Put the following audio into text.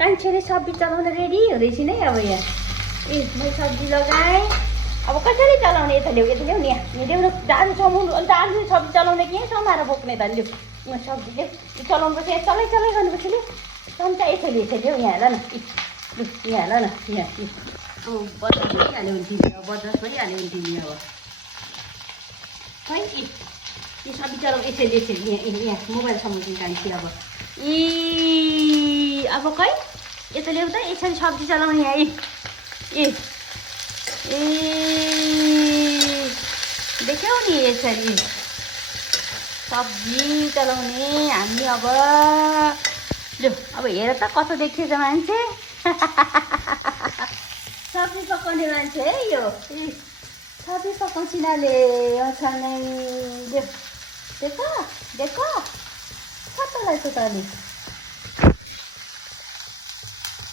कान्छेले सब्जी चलाउन रेडी हुँदैछ नै अब यहाँ ए मैले सब्जी लगाएँ अब कसरी चलाउने यता ल्याऊ नि यहाँ ल्याउ न दाजु समाउनु अनि दाजु सब्जी चलाउने कि यहाँ समाएर बोक्ने त ल्याउ सब्जी ल्याउ चलाउनुपर्छ यहाँ चलाइ गर्नुपर्छ ल्याउ चम्चा यसरी ल्याउ यहाँ ल न लु यहाँ ल न यहाँ बजाज भइहाल्यो भने तिमी अब बजाज भइहाल्यो भने तिमी अब खै यो सब्जी चलाउनु यसरी यहाँ मोबाइल समाउँछु कान्छी अब अब खै यता ल्याउ त यसरी सब्जी चलाउने यहाँ देख्यौ नि यसरी सब्जी चलाउने हामी अब लु अब हेर त कस्तो देखिएछ मान्छे सब्जी पकाउने मान्छे है यो सब्जी पकाउँछ यिनीहरूले अछानै देख कतालाई त